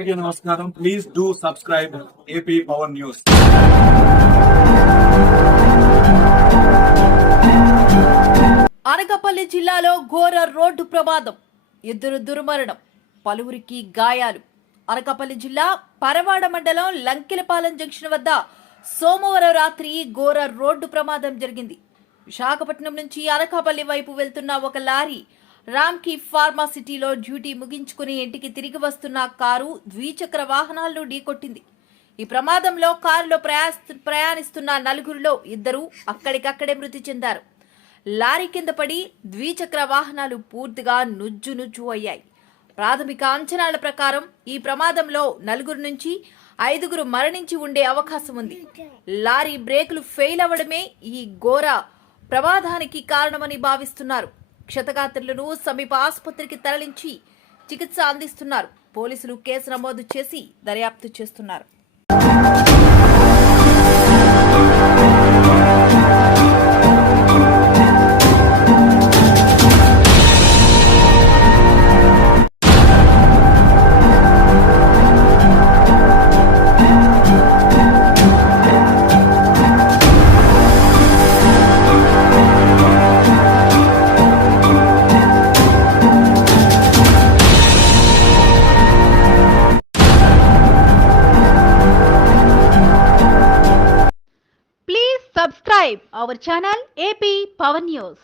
అందరికీ నమస్కారం. Please do subscribe AP power news. Anakapalli జిల్లాలో ఘోర రోడ్డు ప్రమాదం, 2 దుర్మరణం, పలువురికి గాయాలు. అనకాపల్లి జిల్లా పరవాడ మండలం లంకెలపాలెం జంక్షన్ వద్ద సోమవారం రాత్రి ఘోర రోడ్డు ప్రమాదం జరిగింది. విశాఖపట్నం నుంచి అనకాపల్లి వైపు వెళ్తున్న ఒక లారీ రామ్కీ ఫార్మాసిటీలో డ్యూటీ ముగించుకుని ఇంటికి తిరిగి వస్తున్న కారు ద్విచక్ర వాహనాలను ఢీకొట్టింది. ఈ ప్రమాదంలో కారులో ప్రయాణిస్తున్న 4గురిలో 2 అక్కడికక్కడే మృతి చెందారు. లారీ కింద పడి ద్విచక్ర వాహనాలు పూర్తిగా నుజ్జు అయ్యాయి. ప్రాథమిక అంచనాల ప్రకారం ఈ ప్రమాదంలో 4 నుంచి 5 మరణించి ఉండే అవకాశం ఉంది. లారీ బ్రేకులు ఫెయిల్ అవ్వడమే ఈ ఘోర ప్రమాదానికి కారణమని భావిస్తున్నారు. క్షతగాత్రులను సమీప ఆసుపత్రికి తరలించి చికిత్స అందిస్తున్నారు. పోలీసులు కేసు నమోదు చేసి దర్యాప్తు చేస్తున్నారు. Subscribe our channel AP Power News.